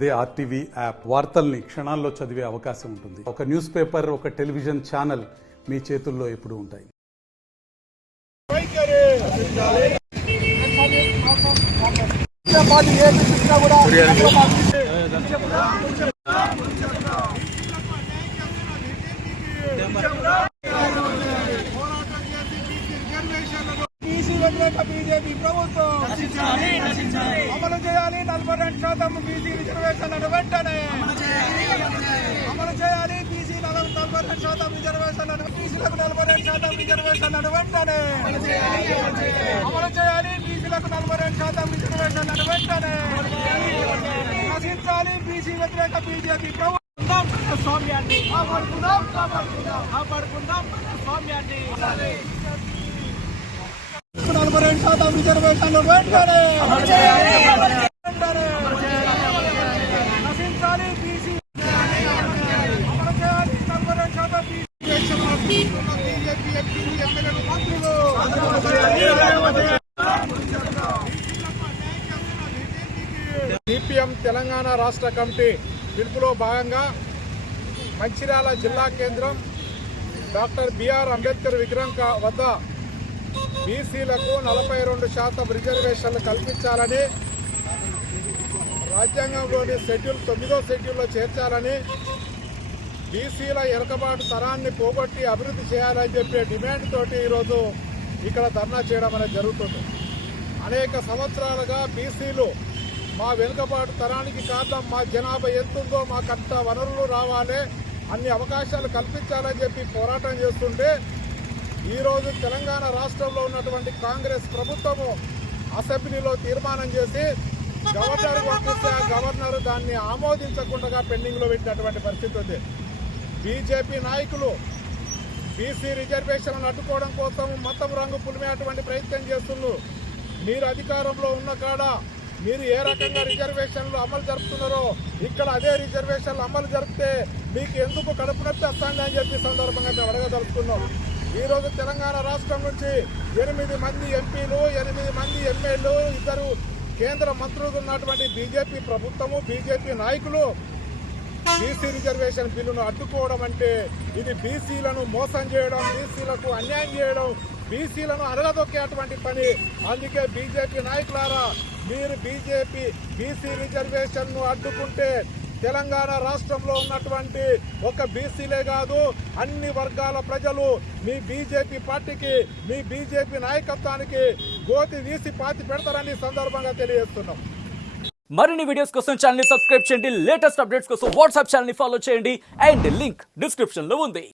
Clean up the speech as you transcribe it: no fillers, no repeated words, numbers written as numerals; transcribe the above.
అదే RTV app వార్తల్ని క్షణాల్లో చదివే అవకాశం ఉంటుంది. ఒక న్యూస్ పేపర్, ఒక టెలివిజన్ ఛానల్ మీ చేతుల్లో ఎప్పుడూ ఉంటాయి. బీజేపీ ప్రభుత్వం అమలు చేయాలి 42% బీసీ రిజర్వేషన్లను వెంటనే అమలు చేయాలి. బీసీ 42% రిజర్వేషన్లను బీసీలకు 42% రిజర్వేషన్లను వెంటనే అమలు చేయాలి. బీసీలకు 42% రిజర్వేషన్లను వెంటనే నశించాలి. బీసీ వ్యతిరేక బీజేపీ ప్రభుత్వం స్వామ్యాన్ని కాపాడుకుందాం స్వామ్యాన్ని 42% రిజర్వేషన్లు వెంటనే నశించాలి. బీసీ అమలు చేయాలి. 42% బీజేపీ ఎంపీలు ఎమ్మెల్యేలు మంత్రులు సిపిఎం తెలంగాణ రాష్ట్ర కమిటీ పిలుపులో భాగంగా మంచిర్యాల జిల్లా కేంద్రం డాక్టర్ బిఆర్ అంబేద్కర్ విగ్రహం వద్ద బీసీలకు 42% రిజర్వేషన్లు కల్పించాలని, రాజ్యాంగంలోని షెడ్యూల్ 9వ షెడ్యూల్లో చేర్చాలని, బీసీల వెనుకబాటు తరాన్ని పోగొట్టి అభివృద్ధి చేయాలని చెప్పే డిమాండ్ తోటి ఈరోజు ఇక్కడ ధర్నా చేయడం అనేది జరుగుతుంది. అనేక సంవత్సరాలుగా బీసీలు మా వెనుకబాటు తరానికి కారణం మా జనాభా ఎంతుందో మాకంత వనరులు రావాలి, అన్ని అవకాశాలు కల్పించాలని చెప్పి పోరాటం చేస్తుంటే ఈరోజు తెలంగాణ రాష్ట్రంలో ఉన్నటువంటి కాంగ్రెస్ ప్రభుత్వము అసెంబ్లీలో తీర్మానం చేసి గవర్నర్ పంపిస్తే గవర్నర్ దాన్ని ఆమోదించకుండా పెండింగ్లో పెట్టినటువంటి పరిస్థితి ఉంది. బీజేపీ నాయకులు బీసీ రిజర్వేషన్లను అడ్డుకోవడం కోసం మొత్తం రంగు పులిమేటువంటి ప్రయత్నం చేస్తున్నారు. మీరు అధికారంలో ఉన్న కాడ మీరు ఏ రకంగా రిజర్వేషన్లు అమలు జరుపుతున్నారో ఇక్కడ అదే రిజర్వేషన్లు అమలు జరిపితే మీకు ఎందుకు కడుపు నొప్పి వస్తుంది అని చెప్పి సందర్భంగా మేము అడగదలుచుకున్నాం. ఈరోజు తెలంగాణ రాష్ట్రం నుంచి 8 మంది ఎంపీలు, 8 మంది ఎమ్మెల్యేలు, 2 కేంద్ర మంత్రులు ఉన్నటువంటి బీజేపీ ప్రభుత్వము, బీజేపీ నాయకులు బీసీ రిజర్వేషన్ బిల్లును అడ్డుకోవడం అంటే ఇది బీసీలను మోసం చేయడం, బీసీలకు అన్యాయం చేయడం, బీసీలను అరగదొక్కేటువంటి పని. అందుకే బీజేపీ నాయకులారా, మీరు బీసీ రిజర్వేషన్ను అడ్డుకుంటే తెలంగాణ రాష్ట్రంలో ఉన్నటువంటి ఒక బీసీలే కాదు అన్ని వర్గాల ప్రజలు మీ బీజేపీ పార్టీకి, మీ బీజేపీ నాయకత్వానికి గోతి వీసి పాతి పెడతారని సందర్భంగా తెలియజేస్తున్నాం. మరిన్ని వీడియోస్ కోసం ఛానల్ ని సబ్స్క్రైబ్ చేయండి. లేటెస్ట్ అప్డేట్స్ కోసం వాట్సాప్ ఛానల్ ని ఫాలో చేయండి. అండ్ లింక్ డిస్క్రిప్షన్ లో ఉంది.